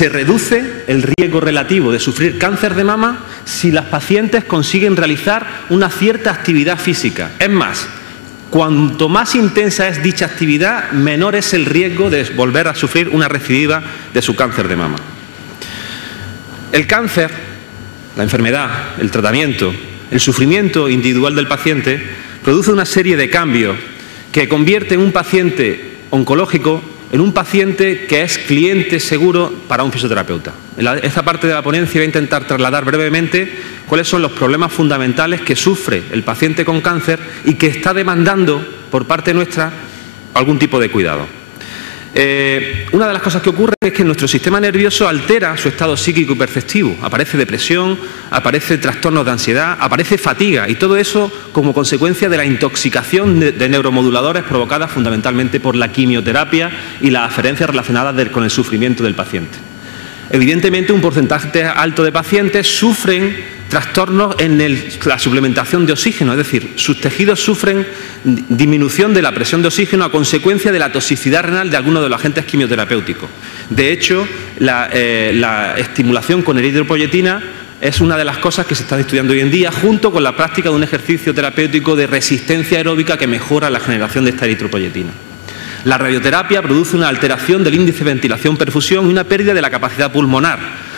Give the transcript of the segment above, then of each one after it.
Se reduce el riesgo relativo de sufrir cáncer de mama si las pacientes consiguen realizar una cierta actividad física. Es más, cuanto más intensa es dicha actividad, menor es el riesgo de volver a sufrir una recidiva de su cáncer de mama. El cáncer, la enfermedad, el tratamiento, el sufrimiento individual del paciente produce una serie de cambios que convierte en un paciente oncológico en un paciente que es cliente seguro para un fisioterapeuta. En esta parte de la ponencia voy a intentar trasladar brevemente cuáles son los problemas fundamentales que sufre el paciente con cáncer y que está demandando por parte nuestra algún tipo de cuidado. Una de las cosas que ocurre es que nuestro sistema nervioso altera su estado psíquico y perceptivo. Aparece depresión, aparece trastornos de ansiedad, aparece fatiga, y todo eso como consecuencia de la intoxicación de neuromoduladores provocadas fundamentalmente por la quimioterapia y las aferencias relacionadas con el sufrimiento del paciente. Evidentemente, un porcentaje alto de pacientes sufren trastornos en la suplementación de oxígeno, es decir, sus tejidos sufren disminución de la presión de oxígeno a consecuencia de la toxicidad renal de algunos de los agentes quimioterapéuticos. De hecho, la estimulación con eritropoyetina es una de las cosas que se están estudiando hoy en día, junto con la práctica de un ejercicio terapéutico de resistencia aeróbica que mejora la generación de esta eritropoyetina. La radioterapia produce una alteración del índice de ventilación-perfusión y una pérdida de la capacidad pulmonar.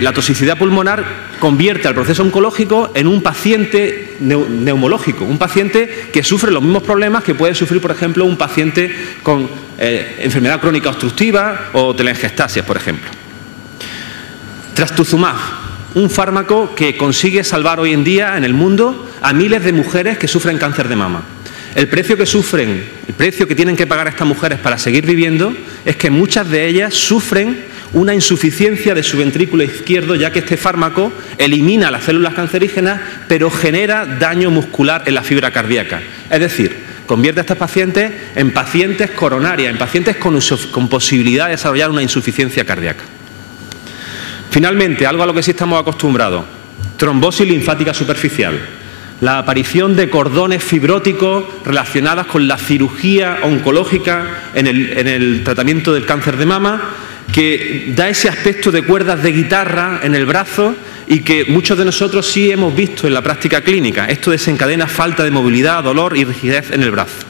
La toxicidad pulmonar convierte al proceso oncológico en un paciente neumológico, un paciente que sufre los mismos problemas que puede sufrir, por ejemplo, un paciente con enfermedad crónica obstructiva o telangiectasias, por ejemplo. Trastuzumab, un fármaco que consigue salvar hoy en día en el mundo a miles de mujeres que sufren cáncer de mama. El precio que tienen que pagar estas mujeres para seguir viviendo es que muchas de ellas sufren una insuficiencia de su ventrículo izquierdo, ya que este fármaco elimina las células cancerígenas, pero genera daño muscular en la fibra cardíaca. Es decir, convierte a estas pacientes en pacientes coronarias, en pacientes con posibilidad de desarrollar una insuficiencia cardíaca. Finalmente, algo a lo que sí estamos acostumbrados: trombosis linfática superficial. La aparición de cordones fibróticos relacionados con la cirugía oncológica en el tratamiento del cáncer de mama, que da ese aspecto de cuerdas de guitarra en el brazo y que muchos de nosotros sí hemos visto en la práctica clínica. Esto desencadena falta de movilidad, dolor y rigidez en el brazo.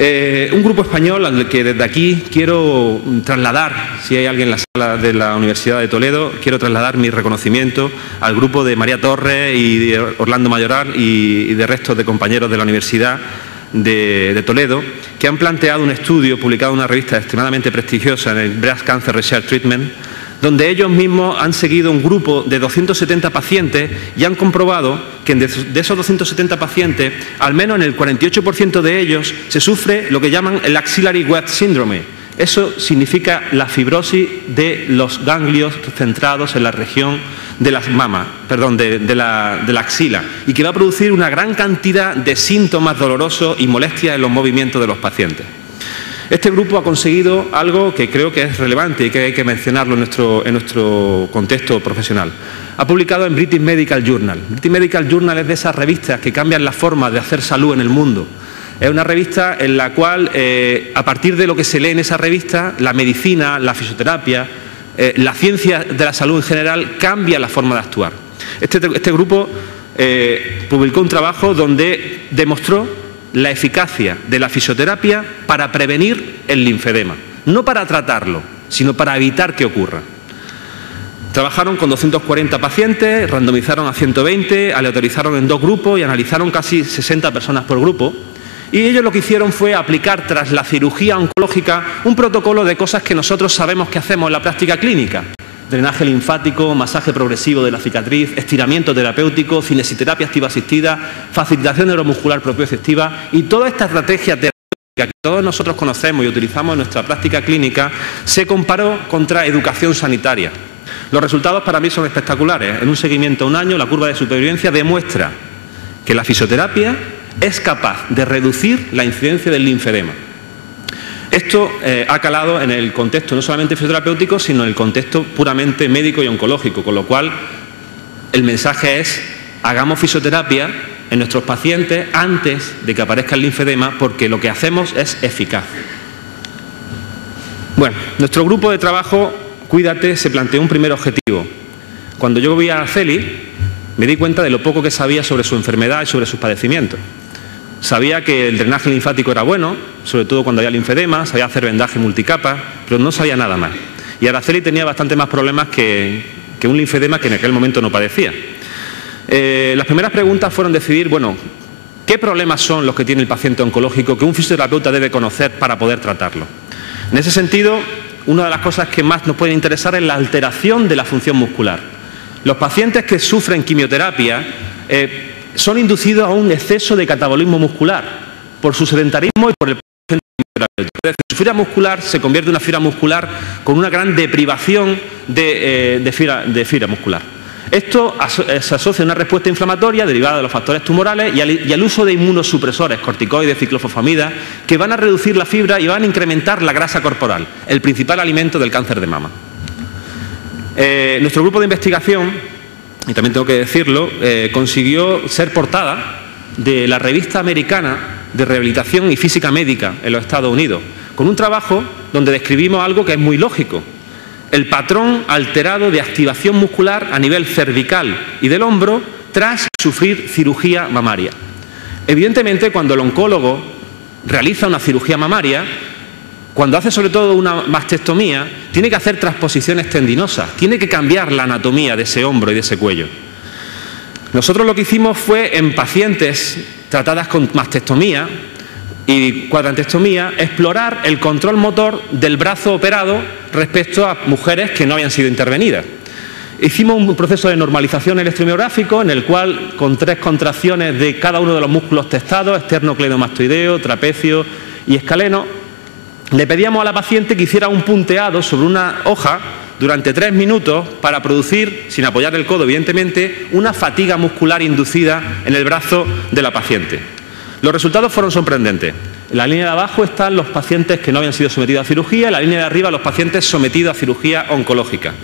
Un grupo español al que desde aquí quiero trasladar, si hay alguien en la sala de la Universidad de Toledo, quiero trasladar mi reconocimiento al grupo de María Torres y de Orlando Mayoral y de restos de compañeros de la Universidad de Toledo, que han planteado un estudio publicado en una revista extremadamente prestigiosa, en el Breast Cancer Research Treatment, donde ellos mismos han seguido un grupo de 270 pacientes y han comprobado que de esos 270 pacientes, al menos en el 48% de ellos, se sufre lo que llaman el axillary wedge syndrome. Eso significa la fibrosis de los ganglios centrados en la región de las mamas, perdón, de la axila, y que va a producir una gran cantidad de síntomas dolorosos y molestias en los movimientos de los pacientes. Este grupo ha conseguido algo que creo que es relevante y que hay que mencionarlo en nuestro contexto profesional. Ha publicado en British Medical Journal. British Medical Journal es de esas revistas que cambian la forma de hacer salud en el mundo. Es una revista en la cual, a partir de lo que se lee en esa revista, la medicina, la fisioterapia, la ciencia de la salud en general cambia la forma de actuar. Este grupo publicó un trabajo donde demostró la eficacia de la fisioterapia para prevenir el linfedema, no para tratarlo, sino para evitar que ocurra. Trabajaron con 240 pacientes, randomizaron a 120, aleatorizaron en 2 grupos y analizaron casi 60 personas por grupo. Y ellos lo que hicieron fue aplicar, tras la cirugía oncológica, un protocolo de cosas que nosotros sabemos que hacemos en la práctica clínica: drenaje linfático, masaje progresivo de la cicatriz, estiramiento terapéutico, cinesiterapia activa asistida, facilitación neuromuscular propioceptiva, y toda esta estrategia terapéutica que todos nosotros conocemos y utilizamos en nuestra práctica clínica se comparó contra educación sanitaria. Los resultados para mí son espectaculares. En un seguimiento de un año, la curva de supervivencia demuestra que la fisioterapia es capaz de reducir la incidencia del linfedema. Esto ha calado en el contexto no solamente fisioterapéutico, sino en el contexto puramente médico y oncológico, con lo cual el mensaje es: hagamos fisioterapia en nuestros pacientes antes de que aparezca el linfedema, porque lo que hacemos es eficaz. Bueno, nuestro grupo de trabajo Cuídate se planteó un primer objetivo. Cuando yo vi a Araceli, me di cuenta de lo poco que sabía sobre su enfermedad y sobre sus padecimientos. Sabía que el drenaje linfático era bueno, sobre todo cuando había linfedema, sabía hacer vendaje multicapa, pero no sabía nada más. Y Araceli tenía bastante más problemas que un linfedema que en aquel momento no padecía. Las primeras preguntas fueron decidir, bueno, ¿qué problemas son los que tiene el paciente oncológico que un fisioterapeuta debe conocer para poder tratarlo? En ese sentido, una de las cosas que más nos pueden interesar es la alteración de la función muscular. Los pacientes que sufren quimioterapia son inducidos a un exceso de catabolismo muscular por su sedentarismo y por el quimioterapeuta. Su fibra muscular se convierte en una fibra muscular con una gran deprivación de fibra muscular. Esto se asocia a una respuesta inflamatoria derivada de los factores tumorales y al uso de inmunosupresores, corticoides, ciclofosfamida, que van a reducir la fibra y van a incrementar la grasa corporal, el principal alimento del cáncer de mama. Nuestro grupo de investigación, y también tengo que decirlo, consiguió ser portada de la revista americana de rehabilitación y física médica en los Estados Unidos, con un trabajo donde describimos algo que es muy lógico: el patrón alterado de activación muscular a nivel cervical y del hombro tras sufrir cirugía mamaria. Evidentemente, cuando el oncólogo realiza una cirugía mamaria, cuando hace sobre todo una mastectomía, tiene que hacer transposiciones tendinosas, tiene que cambiar la anatomía de ese hombro y de ese cuello. Nosotros lo que hicimos fue, en pacientes tratadas con mastectomía y cuadrantectomía, explorar el control motor del brazo operado respecto a mujeres que no habían sido intervenidas. Hicimos un proceso de normalización electromiográfico en el cual, con 3 contracciones de cada uno de los músculos testados, esternocleidomastoideo, trapecio y escaleno, le pedíamos a la paciente que hiciera un punteado sobre una hoja durante 3 minutos para producir, sin apoyar el codo evidentemente, una fatiga muscular inducida en el brazo de la paciente. Los resultados fueron sorprendentes. En la línea de abajo están los pacientes que no habían sido sometidos a cirugía, en la línea de arriba los pacientes sometidos a cirugía oncológica.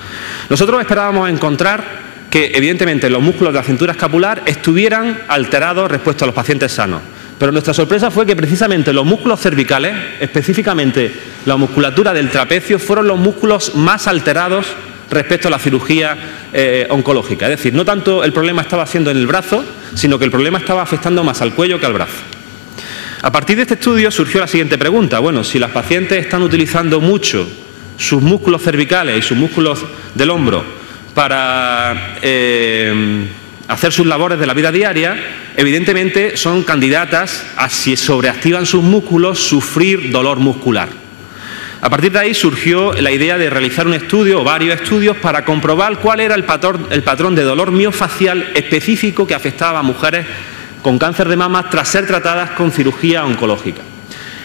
Nosotros esperábamos encontrar que evidentemente los músculos de la cintura escapular estuvieran alterados respecto a los pacientes sanos. Pero nuestra sorpresa fue que precisamente los músculos cervicales, específicamente la musculatura del trapecio, fueron los músculos más alterados respecto a la cirugía oncológica. Es decir, no tanto el problema estaba siendo en el brazo, sino que el problema estaba afectando más al cuello que al brazo. A partir de este estudio surgió la siguiente pregunta. Bueno, si las pacientes están utilizando mucho sus músculos cervicales y sus músculos del hombro para hacer sus labores de la vida diaria, evidentemente son candidatas a, si sobreactivan sus músculos, sufrir dolor muscular. A partir de ahí surgió la idea de realizar un estudio o varios estudios para comprobar cuál era el patrón de dolor miofacial específico que afectaba a mujeres con cáncer de mama tras ser tratadas con cirugía oncológica.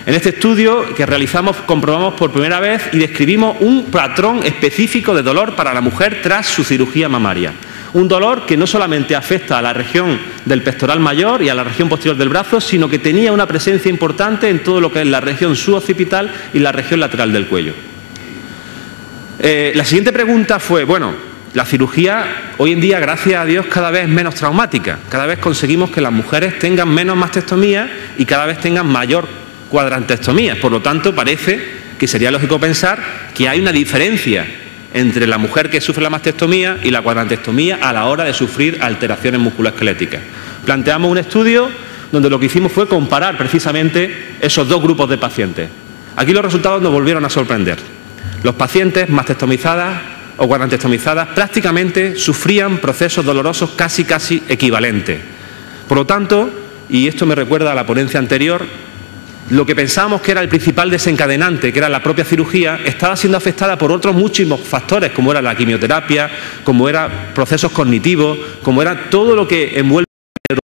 En este estudio que realizamos comprobamos por primera vez y describimos un patrón específico de dolor para la mujer tras su cirugía mamaria. Un dolor que no solamente afecta a la región del pectoral mayor y a la región posterior del brazo, sino que tenía una presencia importante en todo lo que es la región suboccipital y la región lateral del cuello. La siguiente pregunta fue, bueno, la cirugía hoy en día, gracias a Dios, cada vez es menos traumática. Cada vez conseguimos que las mujeres tengan menos mastectomía y cada vez tengan mayor cuadrantectomía. Por lo tanto, parece que sería lógico pensar que hay una diferencia entre la mujer que sufre la mastectomía y la cuadrantectomía a la hora de sufrir alteraciones musculoesqueléticas. Planteamos un estudio donde lo que hicimos fue comparar precisamente esos dos grupos de pacientes. Aquí los resultados nos volvieron a sorprender. Los pacientes mastectomizadas o cuadrantectomizadas prácticamente sufrían procesos dolorosos casi equivalentes. Por lo tanto, y esto me recuerda a la ponencia anterior, lo que pensábamos que era el principal desencadenante, que era la propia cirugía, estaba siendo afectada por otros muchísimos factores, como era la quimioterapia, como eran procesos cognitivos, como era todo lo que envuelve el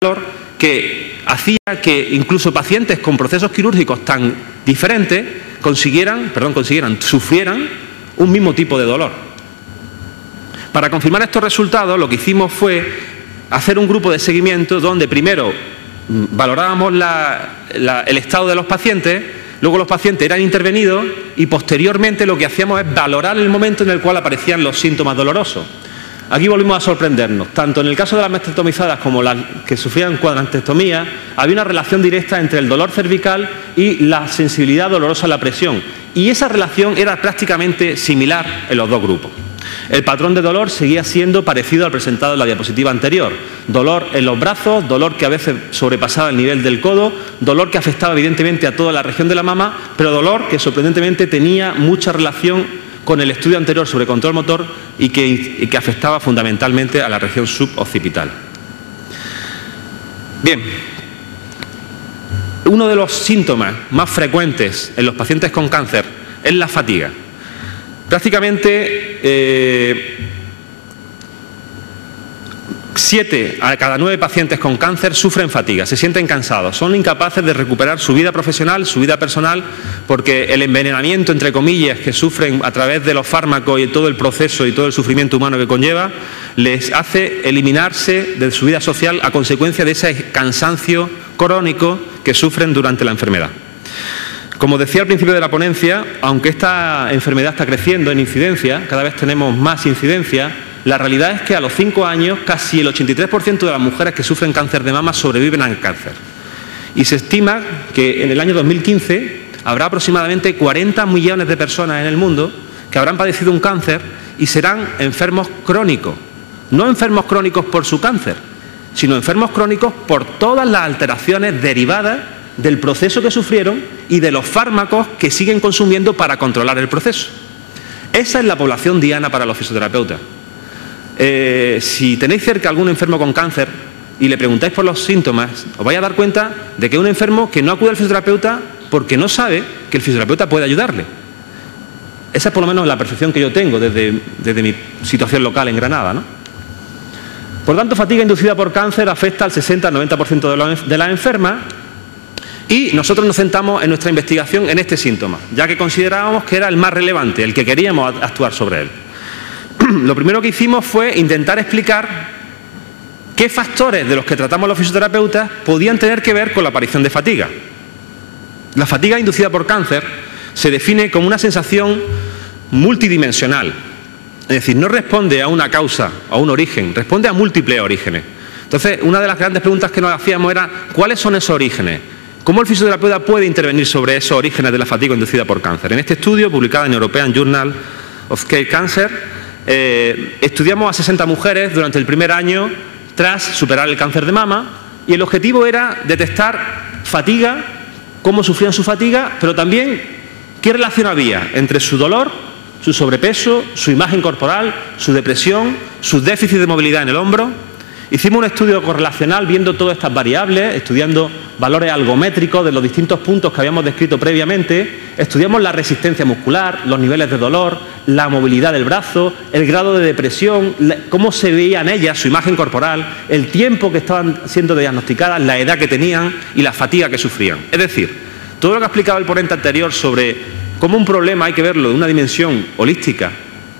dolor, que hacía que incluso pacientes con procesos quirúrgicos tan diferentes sufrieran un mismo tipo de dolor. Para confirmar estos resultados, lo que hicimos fue hacer un grupo de seguimiento donde primero valorábamos el estado de los pacientes, luego los pacientes eran intervenidos y posteriormente lo que hacíamos es valorar el momento en el cual aparecían los síntomas dolorosos. Aquí volvimos a sorprendernos. Tanto en el caso de las mastectomizadas como las que sufrían cuadrantectomía, había una relación directa entre el dolor cervical y la sensibilidad dolorosa a la presión. Y esa relación era prácticamente similar en los dos grupos. El patrón de dolor seguía siendo parecido al presentado en la diapositiva anterior. Dolor en los brazos, dolor que a veces sobrepasaba el nivel del codo, dolor que afectaba evidentemente a toda la región de la mama, pero dolor que sorprendentemente tenía mucha relación con el estudio anterior sobre control motor y que afectaba fundamentalmente a la región suboccipital. Bien, uno de los síntomas más frecuentes en los pacientes con cáncer es la fatiga. Prácticamente 7 a cada 9 pacientes con cáncer sufren fatiga, se sienten cansados, son incapaces de recuperar su vida profesional, su vida personal, porque el envenenamiento, entre comillas, que sufren a través de los fármacos y todo el proceso y todo el sufrimiento humano que conlleva, les hace eliminarse de su vida social a consecuencia de ese cansancio crónico que sufren durante la enfermedad. Como decía al principio de la ponencia, aunque esta enfermedad está creciendo en incidencia, cada vez tenemos más incidencia, la realidad es que a los 5 años casi el 83% de las mujeres que sufren cáncer de mama sobreviven al cáncer. Y se estima que en el año 2015 habrá aproximadamente 40 millones de personas en el mundo que habrán padecido un cáncer y serán enfermos crónicos. No enfermos crónicos por su cáncer, sino enfermos crónicos por todas las alteraciones derivadas del proceso que sufrieron y de los fármacos que siguen consumiendo para controlar el proceso. Esa es la población diana para los fisioterapeutas. Si tenéis cerca algún enfermo con cáncer y le preguntáis por los síntomas, os vais a dar cuenta de que es un enfermo que no acude al fisioterapeuta porque no sabe que el fisioterapeuta puede ayudarle. Esa es por lo menos la percepción que yo tengo desde mi situación local en Granada, ¿no? Por tanto, fatiga inducida por cáncer afecta al 60 al 90% de las enfermas y nosotros nos centramos en nuestra investigación en este síntoma, ya que considerábamos que era el más relevante, el que queríamos actuar sobre él. Lo primero que hicimos fue intentar explicar qué factores de los que tratamos los fisioterapeutas podían tener que ver con la aparición de fatiga. La fatiga inducida por cáncer se define como una sensación multidimensional, es decir, no responde a una causa, a un origen, responde a múltiples orígenes. Entonces, una de las grandes preguntas que nos hacíamos era ¿cuáles son esos orígenes? ¿Cómo el fisioterapeuta puede intervenir sobre esos orígenes de la fatiga inducida por cáncer? En este estudio, publicado en European Journal of Cancer, estudiamos a 60 mujeres durante el primer año tras superar el cáncer de mama y el objetivo era detectar fatiga, cómo sufrían su fatiga, pero también qué relación había entre su dolor, su sobrepeso, su imagen corporal, su depresión, sus déficits de movilidad en el hombro. Hicimos un estudio correlacional viendo todas estas variables, estudiando valores algométricos de los distintos puntos que habíamos descrito previamente. Estudiamos la resistencia muscular, los niveles de dolor, la movilidad del brazo, el grado de depresión, cómo se veía en ellas su imagen corporal, el tiempo que estaban siendo diagnosticadas, la edad que tenían y la fatiga que sufrían. Es decir, todo lo que ha explicado el ponente anterior sobre cómo un problema hay que verlo de una dimensión holística,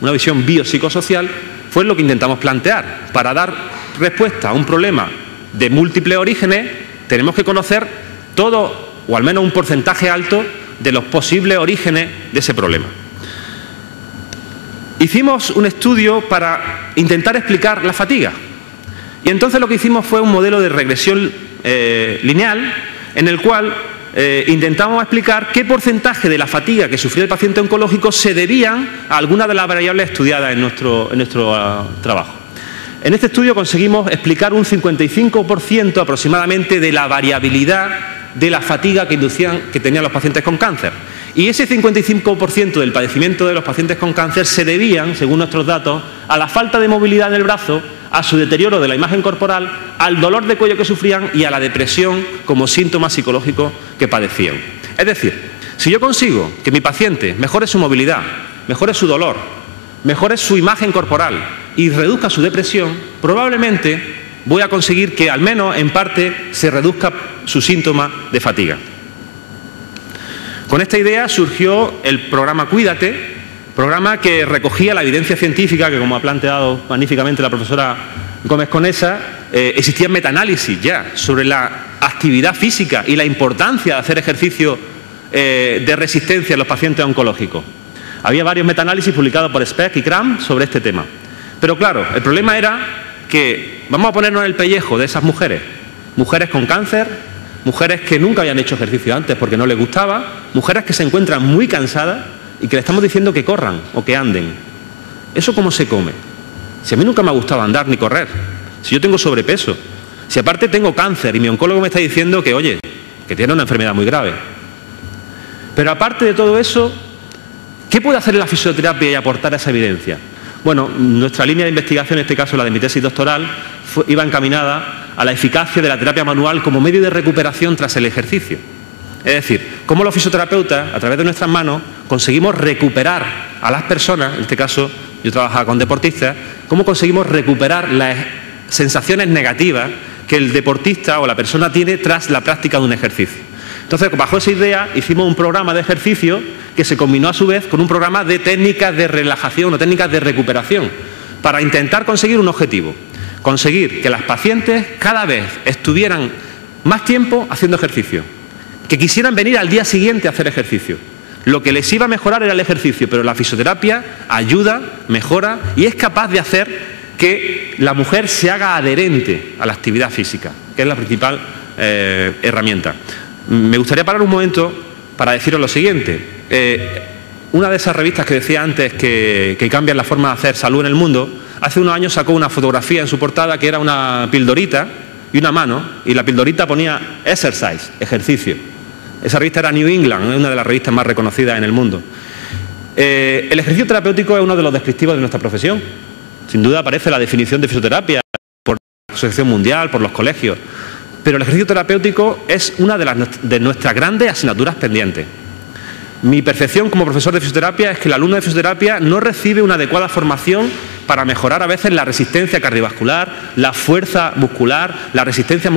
una visión biopsicosocial, fue lo que intentamos plantear. Para dar respuesta a un problema de múltiples orígenes, tenemos que conocer todo, o al menos un porcentaje alto, de los posibles orígenes de ese problema. Hicimos un estudio para intentar explicar la fatiga. Y entonces lo que hicimos fue un modelo de regresión lineal, en el cual intentamos explicar qué porcentaje de la fatiga que sufría el paciente oncológico se debían a alguna de las variables estudiadas en nuestro trabajo. En este estudio conseguimos explicar un 55% aproximadamente de la variabilidad de la fatiga que tenían los pacientes con cáncer. Y ese 55% del padecimiento de los pacientes con cáncer se debían, según nuestros datos, a la falta de movilidad en el brazo, a su deterioro de la imagen corporal, al dolor de cuello que sufrían y a la depresión como síntoma psicológico que padecían. Es decir, si yo consigo que mi paciente mejore su movilidad, mejore su dolor, mejore su imagen corporal y reduzca su depresión, probablemente voy a conseguir que al menos en parte se reduzca su síntoma de fatiga. Con esta idea surgió el programa Cuídate, programa que recogía la evidencia científica que, como ha planteado magníficamente la profesora Gómez Conesa, existían metaanálisis ya sobre la actividad física y la importancia de hacer ejercicio de resistencia en los pacientes oncológicos. Había varios metaanálisis publicados por Speck y Cram sobre este tema. Pero claro, el problema era que vamos a ponernos en el pellejo de esas mujeres. Mujeres con cáncer, mujeres que nunca habían hecho ejercicio antes porque no les gustaba, mujeres que se encuentran muy cansadas y que le estamos diciendo que corran o que anden. ¿Eso cómo se come? Si a mí nunca me ha gustado andar ni correr, si yo tengo sobrepeso, si aparte tengo cáncer y mi oncólogo me está diciendo que, oye, que tiene una enfermedad muy grave. Pero aparte de todo eso, ¿qué puede hacer la fisioterapia y aportar esa evidencia? Bueno, nuestra línea de investigación, en este caso la de mi tesis doctoral, iba encaminada a la eficacia de la terapia manual como medio de recuperación tras el ejercicio. Es decir, cómo los fisioterapeutas, a través de nuestras manos, conseguimos recuperar a las personas, en este caso yo trabajaba con deportistas, cómo conseguimos recuperar las sensaciones negativas que el deportista o la persona tiene tras la práctica de un ejercicio. Entonces, bajo esa idea, hicimos un programa de ejercicio que se combinó a su vez con un programa de técnicas de relajación o técnicas de recuperación para intentar conseguir un objetivo, conseguir que las pacientes cada vez estuvieran más tiempo haciendo ejercicio, que quisieran venir al día siguiente a hacer ejercicio. Lo que les iba a mejorar era el ejercicio, pero la fisioterapia ayuda, mejora y es capaz de hacer que la mujer se haga adherente a la actividad física, que es la principal herramienta. Me gustaría parar un momento para deciros lo siguiente. Una de esas revistas que decía antes que cambian la forma de hacer salud en el mundo, hace unos años sacó una fotografía en su portada que era una pildorita y una mano, y la pildorita ponía exercise, ejercicio. Esa revista era New England, una de las revistas más reconocidas en el mundo. El ejercicio terapéutico es uno de los descriptivos de nuestra profesión. Sin duda aparece la definición de fisioterapia por la Asociación Mundial, por los colegios. Pero el ejercicio terapéutico es una de nuestras grandes asignaturas pendientes. Mi percepción como profesor de fisioterapia es que el alumno de fisioterapia no recibe una adecuada formación para mejorar a veces la resistencia cardiovascular, la fuerza muscular, la resistencia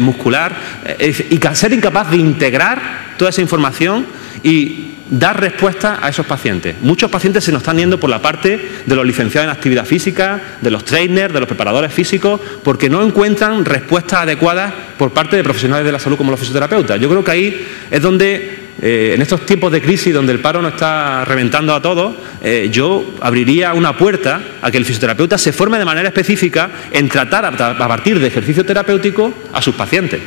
muscular y ser incapaz de integrar toda esa información y dar respuesta a esos pacientes. Muchos pacientes se nos están yendo por la parte de los licenciados en actividad física, de los trainers, de los preparadores físicos, porque no encuentran respuestas adecuadas por parte de profesionales de la salud como los fisioterapeutas. Yo creo que ahí es donde, en estos tiempos de crisis donde el paro nos está reventando a todos, yo abriría una puerta a que el fisioterapeuta se forme de manera específica en tratar a partir de ejercicio terapéutico a sus pacientes.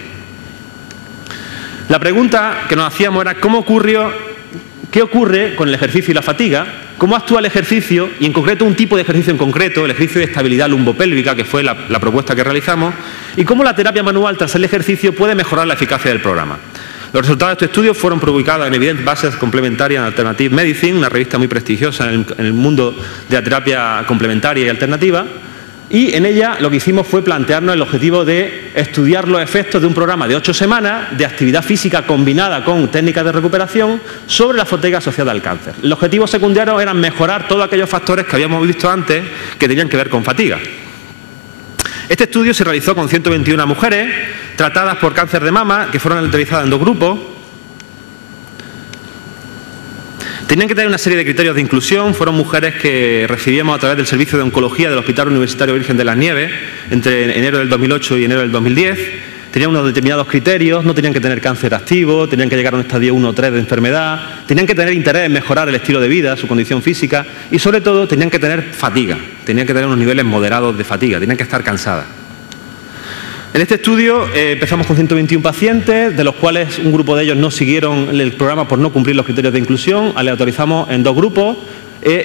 La pregunta que nos hacíamos era ¿qué ocurre con el ejercicio y la fatiga? ¿Cómo actúa el ejercicio? Y en concreto un tipo de ejercicio en concreto, el ejercicio de estabilidad lumbopélvica, que fue la propuesta que realizamos, y cómo la terapia manual tras el ejercicio puede mejorar la eficacia del programa. Los resultados de este estudio fueron publicados en Evidence Bases Complementary and Alternative Medicine, una revista muy prestigiosa en el mundo de la terapia complementaria y alternativa. Y en ella lo que hicimos fue plantearnos el objetivo de estudiar los efectos de un programa de 8 semanas de actividad física combinada con técnicas de recuperación sobre la fatiga asociada al cáncer. El objetivo secundario era mejorar todos aquellos factores que habíamos visto antes que tenían que ver con fatiga. Este estudio se realizó con 121 mujeres tratadas por cáncer de mama, que fueron entrevistadas en 2 grupos. Tenían que tener una serie de criterios de inclusión. Fueron mujeres que recibíamos a través del servicio de oncología del Hospital Universitario Virgen de las Nieves entre enero del 2008 y enero del 2010. Tenían unos determinados criterios, no tenían que tener cáncer activo, tenían que llegar a un estadio 1 o 3 de enfermedad, tenían que tener interés en mejorar el estilo de vida, su condición física y sobre todo tenían que tener fatiga, tenían que tener unos niveles moderados de fatiga, tenían que estar cansadas. En este estudio empezamos con 121 pacientes, de los cuales un grupo de ellos no siguieron el programa por no cumplir los criterios de inclusión, aleatorizamos en 2 grupos,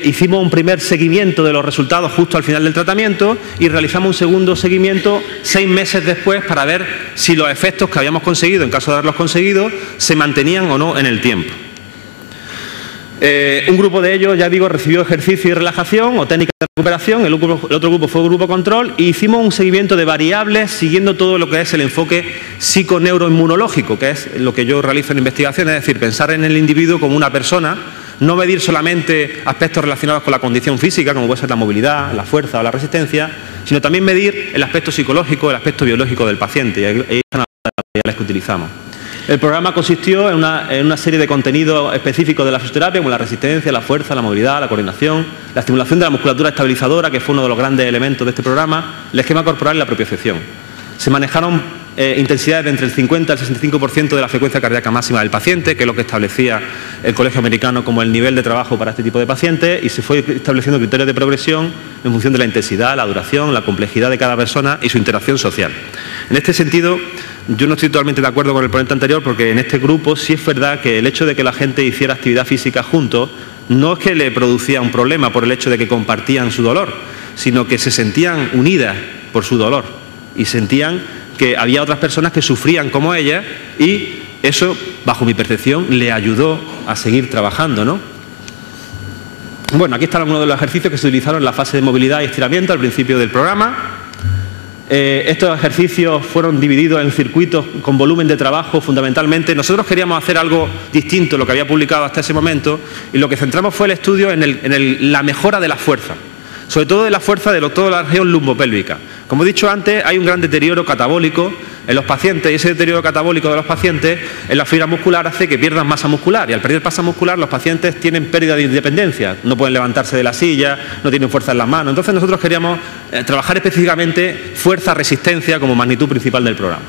hicimos un primer seguimiento de los resultados justo al final del tratamiento y realizamos un segundo seguimiento 6 meses después para ver si los efectos que habíamos conseguido, en caso de haberlos conseguido, se mantenían o no en el tiempo. Un grupo de ellos, ya digo, recibió ejercicio y relajación o técnicas de recuperación, el otro grupo fue grupo control y hicimos un seguimiento de variables siguiendo todo lo que es el enfoque psiconeuroinmunológico, que es lo que yo realizo en investigación, es decir, pensar en el individuo como una persona, no medir solamente aspectos relacionados con la condición física, como puede ser la movilidad, la fuerza o la resistencia, sino también medir el aspecto psicológico, el aspecto biológico del paciente, y ahí están las variables que utilizamos. El programa consistió en una serie de contenidos específicos de la fisioterapia, como la resistencia, la fuerza, la movilidad, la coordinación, la estimulación de la musculatura estabilizadora, que fue uno de los grandes elementos de este programa, el esquema corporal y la propiocepción. Se manejaron intensidades de entre el 50 y el 65% de la frecuencia cardíaca máxima del paciente, que es lo que establecía el Colegio Americano como el nivel de trabajo para este tipo de pacientes, y se fue estableciendo criterios de progresión en función de la intensidad, la duración, la complejidad de cada persona y su interacción social. En este sentido, yo no estoy totalmente de acuerdo con el ponente anterior, porque en este grupo sí es verdad que el hecho de que la gente hiciera actividad física juntos no es que le producía un problema por el hecho de que compartían su dolor, sino que se sentían unidas por su dolor y sentían que había otras personas que sufrían como ellas, y eso, bajo mi percepción, le ayudó a seguir trabajando, ¿no? Bueno, aquí están algunos de los ejercicios que se utilizaron en la fase de movilidad y estiramiento al principio del programa. Estos ejercicios fueron divididos en circuitos con volumen de trabajo fundamentalmente. Nosotros queríamos hacer algo distinto a lo que había publicado hasta ese momento, y lo que centramos fue el estudio en la mejora de la fuerza, sobre todo de la fuerza de toda la región lumbopélvica. Como he dicho antes, hay un gran deterioro catabólico en los pacientes, y ese deterioro catabólico de los pacientes en la fibra muscular hace que pierdan masa muscular, y al perder masa muscular los pacientes tienen pérdida de independencia, no pueden levantarse de la silla, no tienen fuerza en las manos. Entonces nosotros queríamos trabajar específicamente fuerza, resistencia como magnitud principal del programa.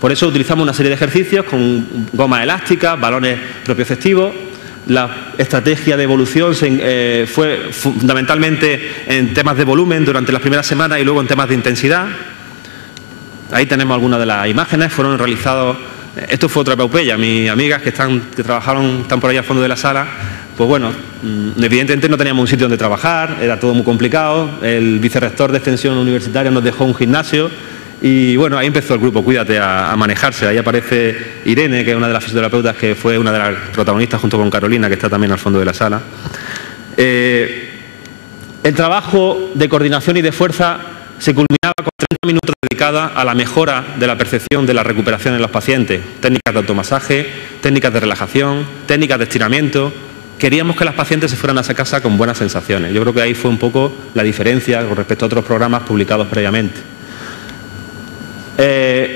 Por eso utilizamos una serie de ejercicios con goma elástica, balones propioceptivos. La estrategia de evolución fue fundamentalmente en temas de volumen durante las primeras semanas y luego en temas de intensidad. Ahí tenemos algunas de las imágenes, fueron realizados. Esto fue otra epopeya. Mis amigas que trabajaron, están por ahí al fondo de la sala, pues bueno, evidentemente no teníamos un sitio donde trabajar, era todo muy complicado. El vicerrector de extensión universitaria nos dejó un gimnasio. Y bueno, ahí empezó el grupo Cuídate a manejarse. Ahí aparece Irene, que es una de las fisioterapeutas que fue una de las protagonistas junto con Carolina, que está también al fondo de la sala. El trabajo de coordinación y de fuerza se culminaba con 30 minutos dedicados a la mejora de la percepción de la recuperación en los pacientes. Técnicas de automasaje, técnicas de relajación, técnicas de estiramiento. Queríamos que las pacientes se fueran a esa casa con buenas sensaciones. Yo creo que ahí fue un poco la diferencia con respecto a otros programas publicados previamente.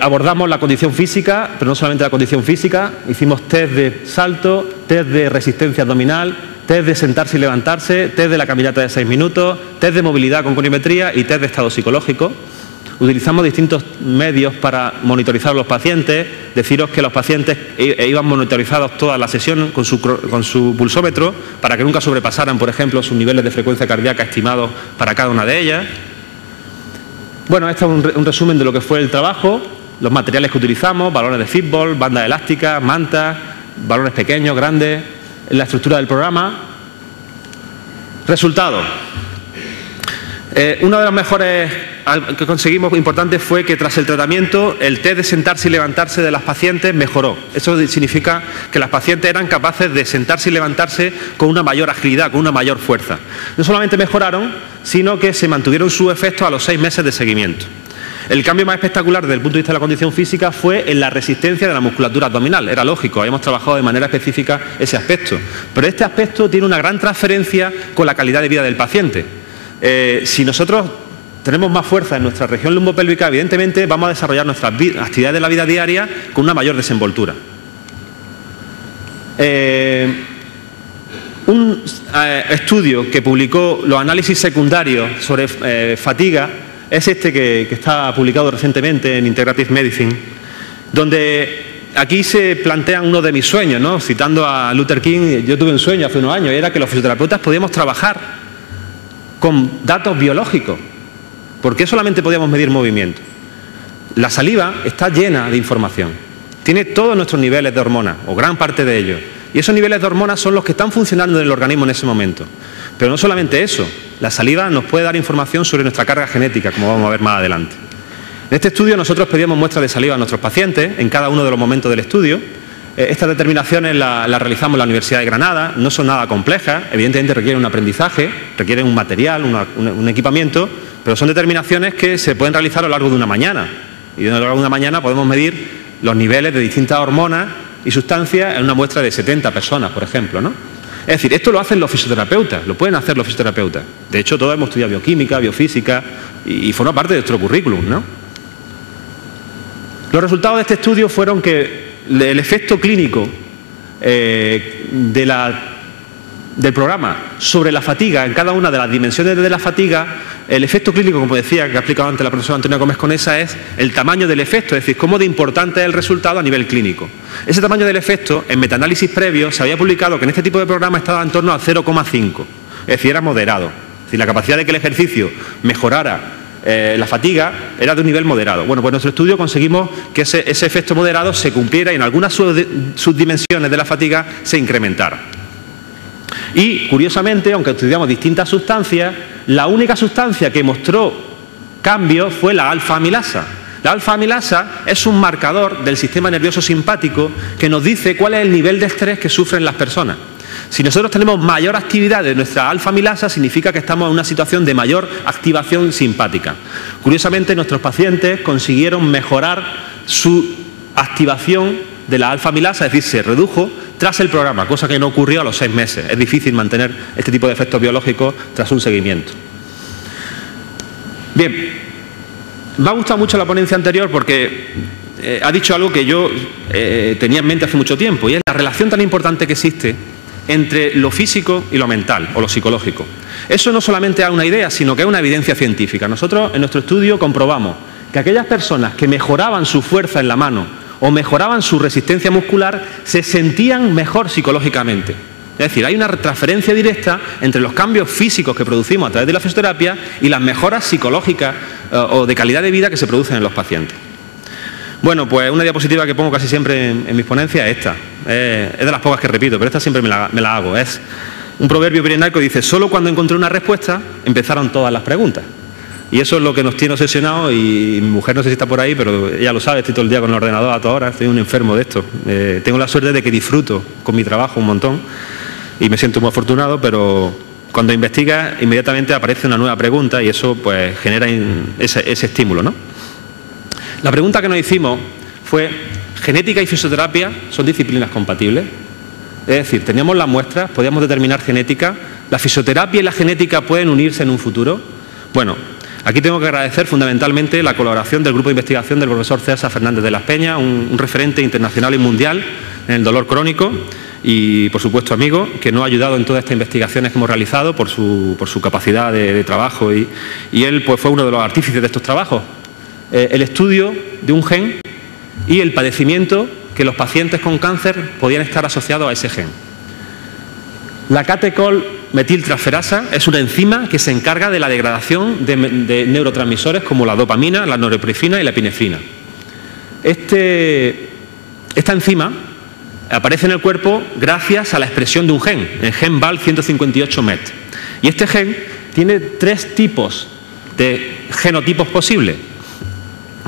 Abordamos la condición física, pero no solamente la condición física, hicimos test de salto, test de resistencia abdominal, test de sentarse y levantarse, test de la caminata de 6 minutos, test de movilidad con conimetría y test de estado psicológico. Utilizamos distintos medios para monitorizar a los pacientes. Deciros que los pacientes iban monitorizados toda la sesión con su pulsómetro para que nunca sobrepasaran, por ejemplo, sus niveles de frecuencia cardíaca estimados para cada una de ellas. Bueno, este es un resumen de lo que fue el trabajo, los materiales que utilizamos: balones de fútbol, bandas elásticas, mantas, balones pequeños, grandes, la estructura del programa. Resultados. Uno de los mejores que conseguimos importantes fue que tras el tratamiento el test de sentarse y levantarse de las pacientes mejoró. Eso significa que las pacientes eran capaces de sentarse y levantarse con una mayor agilidad, con una mayor fuerza. No solamente mejoraron, sino que se mantuvieron sus efectos a los 6 meses de seguimiento. El cambio más espectacular desde el punto de vista de la condición física fue en la resistencia de la musculatura abdominal. Era lógico, habíamos trabajado de manera específica ese aspecto. Pero este aspecto tiene una gran transferencia con la calidad de vida del paciente. Si nosotros tenemos más fuerza en nuestra región lumbopélvica, evidentemente vamos a desarrollar nuestras actividades de la vida diaria con una mayor desenvoltura. Un estudio que publicó los análisis secundarios sobre fatiga es este que está publicado recientemente en Integrative Medicine, donde aquí se plantean uno de mis sueños, ¿no? Citando a Luther King, yo tuve un sueño hace unos años, y era que los fisioterapeutas podíamos trabajar con datos biológicos. ¿Por qué solamente podíamos medir movimiento? La saliva está llena de información. Tiene todos nuestros niveles de hormonas, o gran parte de ellos. Y esos niveles de hormonas son los que están funcionando en el organismo en ese momento. Pero no solamente eso, la saliva nos puede dar información sobre nuestra carga genética, como vamos a ver más adelante. En este estudio nosotros pedíamos muestras de saliva a nuestros pacientes en cada uno de los momentos del estudio. Estas determinaciones las realizamos en la Universidad de Granada, no son nada complejas, evidentemente requieren un aprendizaje, requieren un material, un equipamiento, pero son determinaciones que se pueden realizar a lo largo de una mañana. Y a lo largo de una mañana podemos medir los niveles de distintas hormonas y sustancias en una muestra de 70 personas, por ejemplo, ¿no? Es decir, esto lo hacen los fisioterapeutas, lo pueden hacer los fisioterapeutas. De hecho, todos hemos estudiado bioquímica, biofísica y forma parte de nuestro currículum, ¿no? Los resultados de este estudio fueron que el efecto clínico de del programa sobre la fatiga en cada una de las dimensiones de la fatiga, el efecto clínico, como decía, que ha explicado antes la profesora Antonia Gómez Conesa, es el tamaño del efecto, es decir, cómo de importante es el resultado a nivel clínico. Ese tamaño del efecto, en metaanálisis previo, se había publicado que en este tipo de programa estaba en torno a 0,5, es decir, era moderado. Es decir, la capacidad de que el ejercicio mejorara la fatiga era de un nivel moderado. Bueno, pues en nuestro estudio conseguimos que ese efecto moderado se cumpliera y en algunas subdimensiones de la fatiga se incrementara. Y, curiosamente, aunque estudiamos distintas sustancias, la única sustancia que mostró cambio fue la alfa-amilasa. La alfa-amilasa es un marcador del sistema nervioso simpático que nos dice cuál es el nivel de estrés que sufren las personas. Si nosotros tenemos mayor actividad de nuestra alfa-amilasa, significa que estamos en una situación de mayor activación simpática. Curiosamente, nuestros pacientes consiguieron mejorar su activación de la alfa-amilasa, es decir, se redujo tras el programa, cosa que no ocurrió a los 6 meses. Es difícil mantener este tipo de efectos biológicos tras un seguimiento. Bien, me ha gustado mucho la ponencia anterior porque ha dicho algo que yo tenía en mente hace mucho tiempo, y es la relación tan importante que existe entre lo físico y lo mental o lo psicológico. Eso no solamente es una idea, sino que es una evidencia científica. Nosotros en nuestro estudio comprobamos que aquellas personas que mejoraban su fuerza en la mano o mejoraban su resistencia muscular se sentían mejor psicológicamente. Es decir, hay una transferencia directa entre los cambios físicos que producimos a través de la fisioterapia y las mejoras psicológicas o de calidad de vida que se producen en los pacientes. Bueno, pues una diapositiva que pongo casi siempre en mis ponencias es esta. Es de las pocas que repito, pero esta siempre me la hago. Es un proverbio pirenaico que dice: solo cuando encontré una respuesta empezaron todas las preguntas. Y eso es lo que nos tiene obsesionados, y mi mujer no sé si está por ahí, pero ella lo sabe, estoy todo el día con el ordenador a toda hora, estoy un enfermo de esto. Tengo la suerte de que disfruto con mi trabajo un montón y me siento muy afortunado, pero cuando investigas inmediatamente aparece una nueva pregunta y eso pues genera ese estímulo, ¿no? La pregunta que nos hicimos fue: ¿genética y fisioterapia son disciplinas compatibles? Es decir, teníamos las muestras, podíamos determinar genética, ¿la fisioterapia y la genética pueden unirse en un futuro? Bueno, aquí tengo que agradecer fundamentalmente la colaboración del grupo de investigación del profesor César Fernández de las Peñas, un referente internacional y mundial en el dolor crónico y, por supuesto, amigo, que nos ha ayudado en todas estas investigaciones que hemos realizado por su capacidad de trabajo y él pues fue uno de los artífices de estos trabajos. El estudio de un gen y el padecimiento que los pacientes con cáncer podían estar asociados a ese gen. La catecol-metiltransferasa es una enzima que se encarga de la degradación de neurotransmisores como la dopamina, la norepinefrina y la epinefrina. Esta enzima aparece en el cuerpo gracias a la expresión de un gen, el gen Val158met. Y este gen tiene 3 tipos de genotipos posibles.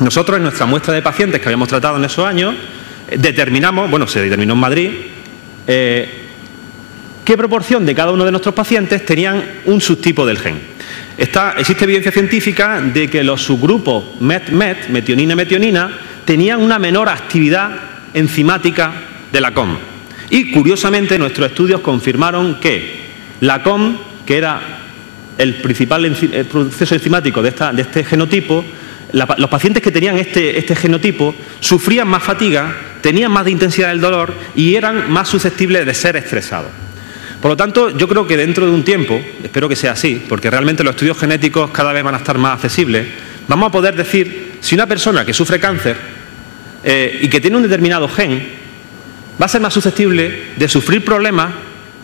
Nosotros en nuestra muestra de pacientes que habíamos tratado en esos años determinamos, bueno, se determinó en Madrid, qué proporción de cada uno de nuestros pacientes tenían un subtipo del gen. Existe evidencia científica de que los subgrupos MET-MET, metionina-metionina, tenían una menor actividad enzimática de la COM. Y curiosamente nuestros estudios confirmaron que la COM, que era el principal proceso enzimático de este genotipo, los pacientes que tenían este genotipo sufrían más fatiga, tenían más de intensidad del dolor y eran más susceptibles de ser estresados. Por lo tanto, yo creo que dentro de un tiempo, espero que sea así, porque realmente los estudios genéticos cada vez van a estar más accesibles, vamos a poder decir si una persona que sufre cáncer y que tiene un determinado gen va a ser más susceptible de sufrir problemas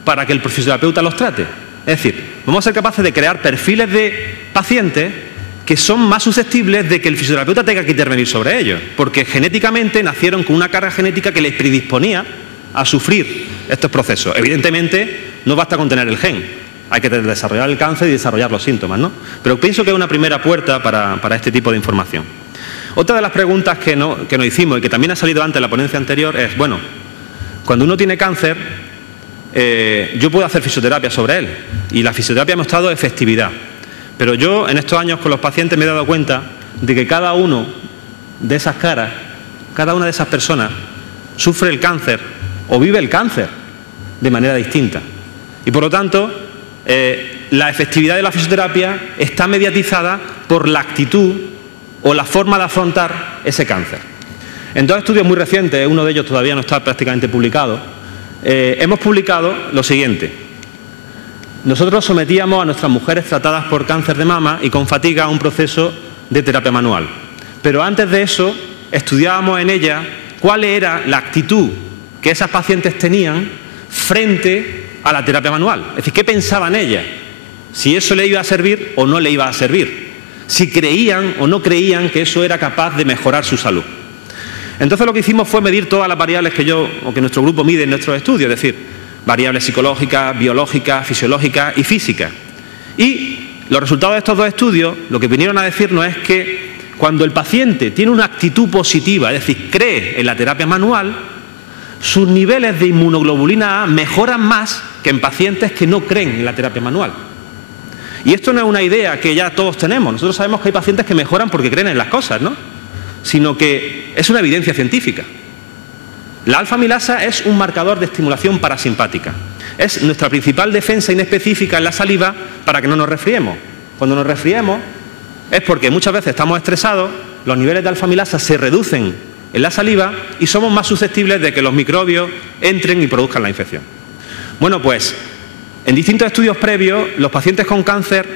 para que el fisioterapeuta los trate. Es decir, vamos a ser capaces de crear perfiles de pacientes que son más susceptibles de que el fisioterapeuta tenga que intervenir sobre ellos, porque genéticamente nacieron con una carga genética que les predisponía a sufrir estos procesos. Evidentemente, no basta con tener el gen, hay que desarrollar el cáncer y desarrollar los síntomas, ¿no? Pero pienso que es una primera puerta para este tipo de información. Otra de las preguntas que nos hicimos y que también ha salido antes en la ponencia anterior es, bueno, cuando uno tiene cáncer, yo puedo hacer fisioterapia sobre él y la fisioterapia ha mostrado efectividad. Pero yo en estos años con los pacientes me he dado cuenta de que cada uno de esas caras, cada una de esas personas sufre el cáncer o vive el cáncer de manera distinta. Y por lo tanto, la efectividad de la fisioterapia está mediatizada por la actitud o la forma de afrontar ese cáncer. En 2 estudios muy recientes, uno de ellos todavía no está prácticamente publicado, hemos publicado lo siguiente. nosotros sometíamos a nuestras mujeres tratadas por cáncer de mama y con fatiga a un proceso de terapia manual. Pero antes de eso, estudiábamos en ella cuál era la actitud que esas pacientes tenían frente a la terapia manual. Es decir, qué pensaban ellas, si eso le iba a servir o no le iba a servir, si creían o no creían que eso era capaz de mejorar su salud. Entonces lo que hicimos fue medir todas las variables que nuestro grupo mide en nuestros estudios, es decir, variables psicológicas, biológicas, fisiológicas y físicas. Y los resultados de estos dos estudios lo que vinieron a decirnos es que cuando el paciente tiene una actitud positiva, es decir, cree en la terapia manual, sus niveles de inmunoglobulina A mejoran más que en pacientes que no creen en la terapia manual. Y esto no es una idea que ya todos tenemos. Nosotros sabemos que hay pacientes que mejoran porque creen en las cosas, ¿no? Sino que es una evidencia científica. La alfa-amilasa es un marcador de estimulación parasimpática. Es nuestra principal defensa inespecífica en la saliva para que no nos resfriemos. Cuando nos resfriemos es porque muchas veces estamos estresados, los niveles de alfa-amilasa se reducen en la saliva y somos más susceptibles de que los microbios entren y produzcan la infección. Bueno, pues en distintos estudios previos, los pacientes con cáncer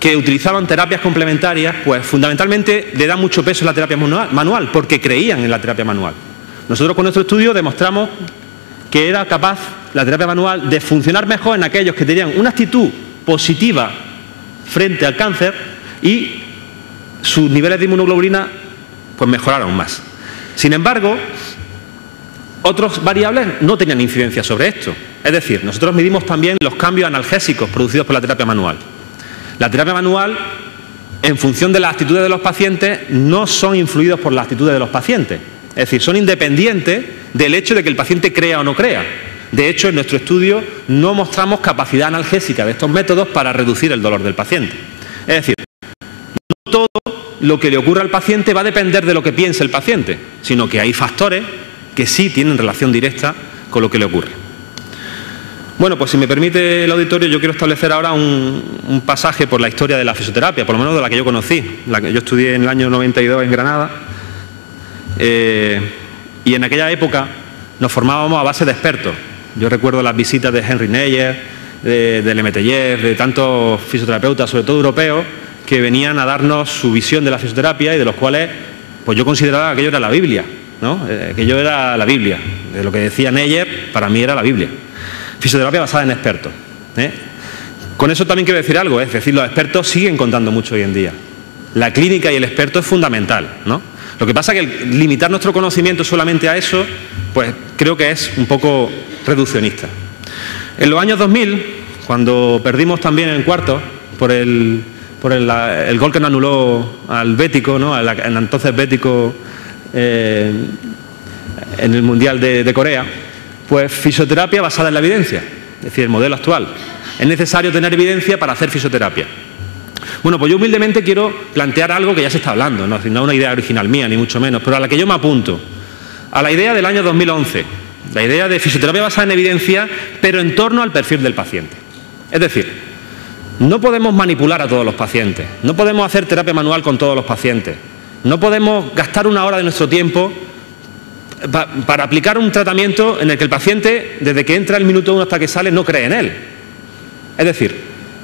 que utilizaban terapias complementarias, pues fundamentalmente le dan mucho peso a la terapia manual porque creían en la terapia manual. Nosotros con nuestro estudio demostramos que era capaz la terapia manual de funcionar mejor en aquellos que tenían una actitud positiva frente al cáncer y sus niveles de inmunoglobulina pues mejoraron más. Sin embargo, otras variables no tenían incidencia sobre esto. Es decir, nosotros medimos también los cambios analgésicos producidos por la terapia manual. La terapia manual, en función de las actitudes de los pacientes, no son influidos por las actitudes de los pacientes. Es decir, son independientes del hecho de que el paciente crea o no crea. De hecho, en nuestro estudio no mostramos capacidad analgésica de estos métodos para reducir el dolor del paciente. Es decir, no todo lo que le ocurre al paciente va a depender de lo que piense el paciente, sino que hay factores que sí tienen relación directa con lo que le ocurre. Bueno, pues si me permite el auditorio, yo quiero establecer ahora un pasaje por la historia de la fisioterapia, por lo menos de la que yo conocí, la que yo estudié en el año 92 en Granada, y en aquella época nos formábamos a base de expertos. Yo recuerdo las visitas de Henry Neyer, de Lemetellers, de tantos fisioterapeutas, sobre todo europeos, que venían a darnos su visión de la fisioterapia y de los cuales pues yo consideraba que aquello era la Biblia, ¿no? Aquello era la Biblia. De lo que decía Neyer, para mí era la Biblia. Fisioterapia basada en expertos. Con eso también quiero decir algo, es decir, los expertos siguen contando mucho hoy en día. La clínica y el experto es fundamental, ¿no? Lo que pasa es que limitar nuestro conocimiento solamente a eso, pues creo que es un poco reduccionista. En los años 2000, cuando perdimos también en cuartos por el gol que nos anuló al Bético, ¿no? al entonces Bético en el Mundial de Corea, pues fisioterapia basada en la evidencia, es decir, el modelo actual. Es necesario tener evidencia para hacer fisioterapia. Bueno, pues yo humildemente quiero plantear algo que ya se está hablando, no es una idea original mía, ni mucho menos, pero a la que yo me apunto. A la idea del año 2011, la idea de fisioterapia basada en evidencia, pero en torno al perfil del paciente. Es decir, no podemos manipular a todos los pacientes, no podemos hacer terapia manual con todos los pacientes, no podemos gastar una hora de nuestro tiempo para aplicar un tratamiento en el que el paciente, desde que entra el minuto 1 hasta que sale, no cree en él. Es decir,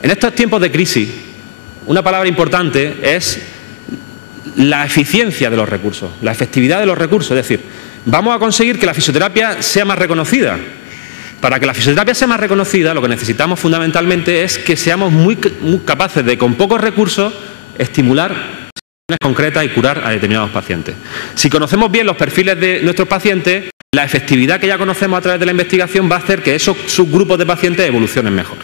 en estos tiempos de crisis, una palabra importante es la eficiencia de los recursos, la efectividad de los recursos. Es decir, vamos a conseguir que la fisioterapia sea más reconocida. Para que la fisioterapia sea más reconocida, lo que necesitamos fundamentalmente es que seamos muy capaces de, con pocos recursos, estimular situaciones concretas y curar a determinados pacientes. Si conocemos bien los perfiles de nuestros pacientes, la efectividad que ya conocemos a través de la investigación va a hacer que esos subgrupos de pacientes evolucionen mejor.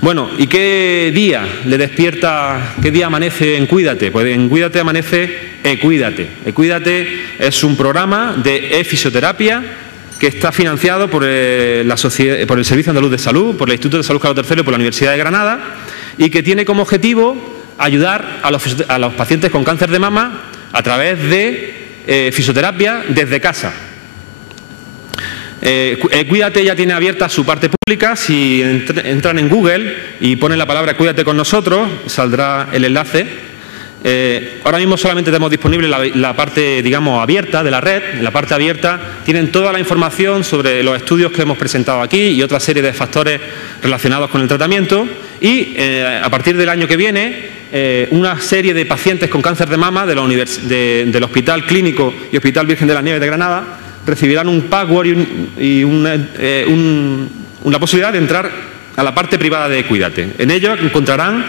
Bueno, ¿y qué día le despierta, qué día amanece en Cuídate? Pues en Cuídate amanece eCuídate. eCuídate es un programa de e-fisioterapia que está financiado por el Servicio Andaluz de Salud, por el Instituto de Salud Carlos III y por la Universidad de Granada, y que tiene como objetivo ayudar a los pacientes con cáncer de mama a través de fisioterapia desde casa. Cuídate ya tiene abierta su parte pública. Si entran en Google y ponen la palabra Cuídate con nosotros, saldrá el enlace. Ahora mismo solamente tenemos disponible la parte, digamos, abierta de la red. En la parte abierta tienen toda la información sobre los estudios que hemos presentado aquí y otra serie de factores relacionados con el tratamiento. Y a partir del año que viene, una serie de pacientes con cáncer de mama del Hospital Clínico y Hospital Virgen de las Nieves de Granada recibirán un password y una posibilidad de entrar a la parte privada de Cuídate. En ello encontrarán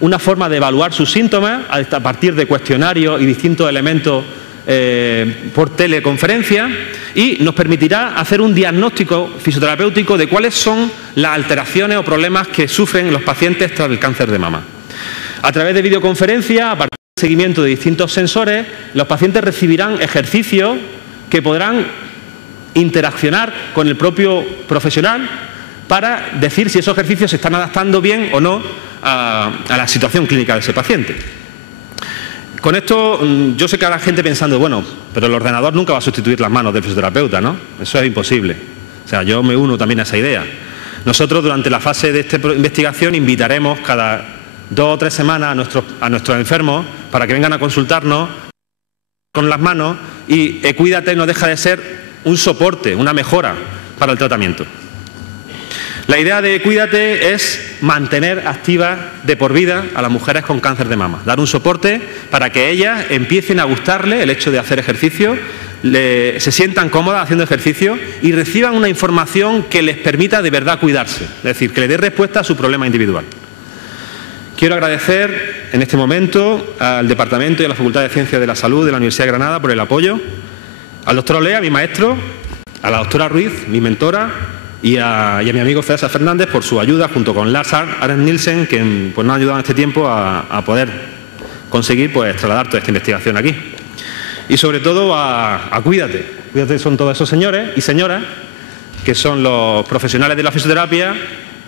una forma de evaluar sus síntomas a partir de cuestionarios y distintos elementos por teleconferencia, y nos permitirá hacer un diagnóstico fisioterapéutico de cuáles son las alteraciones o problemas que sufren los pacientes tras el cáncer de mama. A través de videoconferencia, a partir del seguimiento de distintos sensores, los pacientes recibirán ejercicios que podrán interaccionar con el propio profesional para decir si esos ejercicios se están adaptando bien o no a la situación clínica de ese paciente. Con esto, yo sé que habrá gente pensando, bueno, pero el ordenador nunca va a sustituir las manos del fisioterapeuta, ¿no? Eso es imposible. O sea, yo me uno también a esa idea. Nosotros, durante la fase de esta investigación, invitaremos cada 2 o 3 semanas a nuestros enfermos para que vengan a consultarnos con las manos, y Cuídate no deja de ser un soporte, una mejora para el tratamiento. La idea de Cuídate es mantener activas de por vida a las mujeres con cáncer de mama, dar un soporte para que ellas empiecen a gustarle el hecho de hacer ejercicio, se sientan cómodas haciendo ejercicio y reciban una información que les permita de verdad cuidarse, es decir, que le dé respuesta a su problema individual. Quiero agradecer en este momento al Departamento y a la Facultad de Ciencias de la Salud de la Universidad de Granada por el apoyo, al doctor Olea, mi maestro, a la doctora Ruiz, mi mentora, y a mi amigo César Fernández por su ayuda, junto con Lars Arne Nielsen, que pues, nos ha ayudado en este tiempo a poder conseguir pues, trasladar toda esta investigación aquí. Y sobre todo a Cuídate. Cuídate son todos esos señores y señoras que son los profesionales de la fisioterapia,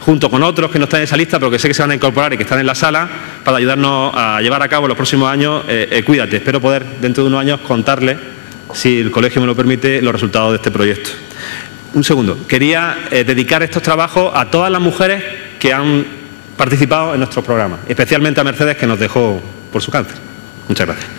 junto con otros que no están en esa lista, pero que sé que se van a incorporar y que están en la sala, para ayudarnos a llevar a cabo en los próximos años Cuídate. Espero poder, dentro de unos años, contarles, si el colegio me lo permite, los resultados de este proyecto. Un segundo. Quería dedicar estos trabajos a todas las mujeres que han participado en nuestros programas, especialmente a Mercedes, que nos dejó por su cáncer. Muchas gracias.